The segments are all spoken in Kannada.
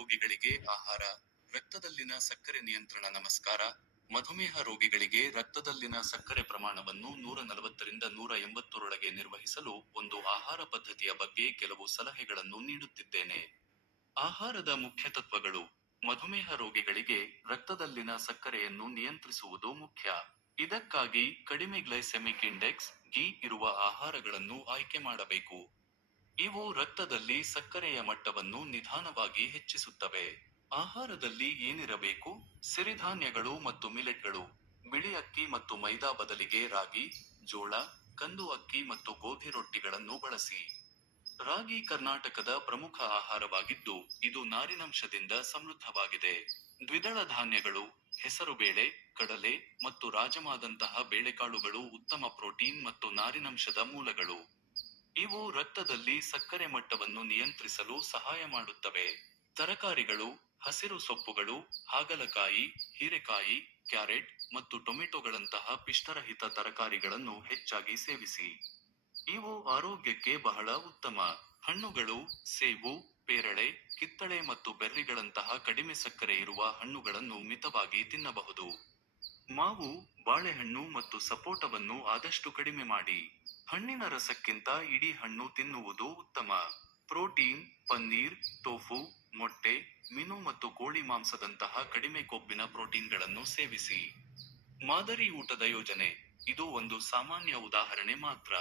ರೋಗಿಗಳಿಗೆ ಆಹಾರ, ರಕ್ತದಲ್ಲಿನ ಸಕ್ಕರೆ ನಿಯಂತ್ರಣ ನಮಸ್ಕಾರ, ಮಧುಮೇಹ ರೋಗಿಗಳಿಗೆ ರಕ್ತದಲ್ಲಿನ ಸಕ್ಕರೆ ಪ್ರಮಾಣವನ್ನು ನೂರ ನಲವತ್ತರಿಂದ ನೂರ ಎಂಬತ್ತರೊಳಗೆ ನಿರ್ವಹಿಸಲು ಒಂದು ಆಹಾರ ಪದ್ಧತಿಯ ಬಗ್ಗೆ ಕೆಲವು ಸಲಹೆಗಳನ್ನು ನೀಡುತ್ತಿದ್ದೇನೆ. ಆಹಾರದ ಮುಖ್ಯ ತತ್ವಗಳು, ಮಧುಮೇಹ ರೋಗಿಗಳಿಗೆ ರಕ್ತದಲ್ಲಿನ ಸಕ್ಕರೆಯನ್ನು ನಿಯಂತ್ರಿಸುವುದು ಮುಖ್ಯ. ಇದಕ್ಕಾಗಿ ಕಡಿಮೆ ಗ್ಲೈಸೆಮಿಕ್ ಇಂಡೆಕ್ಸ್ ಗಿ ಇರುವ ಆಹಾರಗಳನ್ನು ಆಯ್ಕೆ ಮಾಡಬೇಕು. ಇವು ರಕ್ತದಲ್ಲಿ ಸಕ್ಕರೆಯ ಮಟ್ಟವನ್ನು ನಿಧಾನವಾಗಿ ಹೆಚ್ಚಿಸುತ್ತವೆ. ಆಹಾರದಲ್ಲಿ ಏನಿರಬೇಕು? ಸಿರಿಧಾನ್ಯಗಳು ಮತ್ತು ಮಿಲೆಟ್ಗಳು, ಬಿಳಿ ಅಕ್ಕಿ ಮತ್ತು ಮೈದಾ ಬದಲಿಗೆ ರಾಗಿ, ಜೋಳ, ಕಂದು ಅಕ್ಕಿ ಮತ್ತು ಗೋಧಿ ರೊಟ್ಟಿಗಳನ್ನು ಬಳಸಿ. ರಾಗಿ ಕರ್ನಾಟಕದ ಪ್ರಮುಖ ಆಹಾರವಾಗಿದ್ದು, ಇದು ನಾರಿನಂಶದಿಂದ ಸಮೃದ್ಧವಾಗಿದೆ. ದ್ವಿದಳ ಧಾನ್ಯಗಳು, ಹೆಸರುಬೇಳೆ, ಕಡಲೆ ಮತ್ತು ರಾಜಮಾದಂತಹ ಬೇಳೆಕಾಳುಗಳು ಉತ್ತಮ ಪ್ರೋಟೀನ್ ಮತ್ತು ನಾರಿನಂಶದ ಮೂಲಗಳು. ಇವು ರಕ್ತದಲ್ಲಿ ಸಕ್ಕರೆ ಮಟ್ಟವನ್ನು ನಿಯಂತ್ರಿಸಲು ಸಹಾಯ ಮಾಡುತ್ತವೆ. ತರಕಾರಿಗಳು, ಹಸಿರು ಸೊಪ್ಪುಗಳು, ಹಾಗಲಕಾಯಿ, ಹೀರೆಕಾಯಿ, ಕ್ಯಾರೆಟ್ ಮತ್ತು ಟೊಮೆಟೊಗಳಂತಹ ಪಿಷ್ಟರಹಿತ ತರಕಾರಿಗಳನ್ನು ಹೆಚ್ಚಾಗಿ ಸೇವಿಸಿ. ಇವು ಆರೋಗ್ಯಕ್ಕೆ ಬಹಳ ಉತ್ತಮ. ಹಣ್ಣುಗಳು, ಸೇಬು, ಪೇರಳೆ, ಕಿತ್ತಳೆ ಮತ್ತು ಬೆರ್ರಿಗಳಂತಹ ಕಡಿಮೆ ಸಕ್ಕರೆ ಇರುವ ಹಣ್ಣುಗಳನ್ನು ಮಿತವಾಗಿ ತಿನ್ನಬಹುದು. ಮಾವು, ಬಾಳೆಹಣ್ಣು ಮತ್ತು ಸಪೋಟವನ್ನು ಆದಷ್ಟು ಕಡಿಮೆ ಮಾಡಿ. ಹಣ್ಣಿನ ರಸಕ್ಕಿಂತ ಇಡೀ ಹಣ್ಣು ತಿನ್ನುವುದು ಉತ್ತಮ. ಪ್ರೋಟೀನ್, ಪನ್ನೀರ್, ಟೋಫು, ಮೊಟ್ಟೆ, ಮೀನು ಮತ್ತು ಕೋಳಿ ಮಾಂಸದಂತಹ ಕಡಿಮೆ ಕೊಬ್ಬಿನ ಪ್ರೋಟೀನ್ಗಳನ್ನು ಸೇವಿಸಿ. ಮಾದರಿ ಊಟದ ಯೋಜನೆ. ಇದು ಒಂದು ಸಾಮಾನ್ಯ ಉದಾಹರಣೆ ಮಾತ್ರ.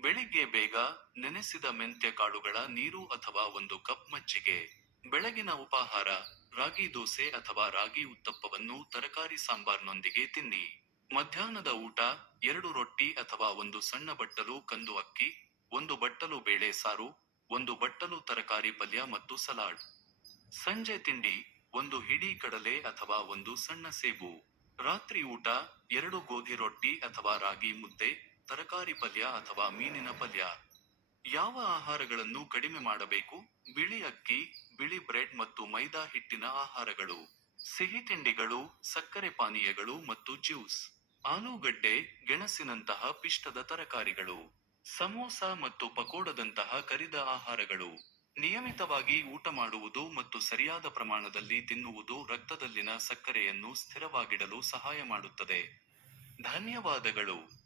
ಬೆಳಿಗ್ಗೆ ಬೇಗ ನೆನೆಸಿದ ಮೆಂತ್ಯ ಕಾಳುಗಳ ನೀರು ಅಥವಾ ಒಂದು ಕಪ್ ಮಜ್ಜಿಗೆ. ಬೆಳಗಿನ ಉಪಾಹಾರ, ರಾಗಿ ದೋಸೆ ಅಥವಾ ರಾಗಿ ಉತ್ತಪ್ಪವನ್ನು ತರಕಾರಿ ಸಾಂಬಾರ್ನೊಂದಿಗೆ ತಿನ್ನಿ. ಮಧ್ಯಾಹ್ನದ ಊಟ, ಎರಡು ರೊಟ್ಟಿ ಅಥವಾ ಒಂದು ಸಣ್ಣ ಬಟ್ಟಲು, ಕಂದು ಅಕ್ಕಿ, ಒಂದು ಬಟ್ಟಲು ಬೇಳೆ ಸಾರು, ಒಂದು ಬಟ್ಟಲು ತರಕಾರಿ ಪಲ್ಯ ಮತ್ತು ಸಲಾಡ್. ಸಂಜೆ ತಿಂಡಿ, ಒಂದು ಹಿಡಿ ಕಡಲೆ ಅಥವಾ ಒಂದು ಸಣ್ಣ ಸೇಬು. ರಾತ್ರಿ ಊಟ, ಎರಡು ಗೋಧಿ ರೊಟ್ಟಿ ಅಥವಾ ರಾಗಿ ಮುದ್ದೆ, ತರಕಾರಿ ಪಲ್ಯ ಅಥವಾ ಮೀನಿನ ಪಲ್ಯ. ಯಾವ ಆಹಾರಗಳನ್ನು ಕಡಿಮೆ ಮಾಡಬೇಕು? ಬಿಳಿ ಅಕ್ಕಿ, ಬಿಳಿ ಬ್ರೆಡ್ ಮತ್ತು ಮೈದಾ ಹಿಟ್ಟಿನ ಆಹಾರಗಳು. ಸಿಹಿ ತಿಂಡಿಗಳು, ಸಕ್ಕರೆ ಪಾನೀಯಗಳು ಮತ್ತು ಜ್ಯೂಸ್. ಆಲೂಗಡ್ಡೆ, ಗೆಣಸಿನಂತಹ ಪಿಷ್ಟದ ತರಕಾರಿಗಳು, ಸಮೋಸ ಮತ್ತು ಪಕೋಡದಂತಹ ಕರಿದ ಆಹಾರಗಳು. ನಿಯಮಿತವಾಗಿ ಊಟ ಮಾಡುವುದು ಮತ್ತು ಸರಿಯಾದ ಪ್ರಮಾಣದಲ್ಲಿ ತಿನ್ನುವುದು ರಕ್ತದಲ್ಲಿನ ಸಕ್ಕರೆಯನ್ನು ಸ್ಥಿರವಾಗಿಡಲು ಸಹಾಯ ಮಾಡುತ್ತದೆ. ಧನ್ಯವಾದಗಳು.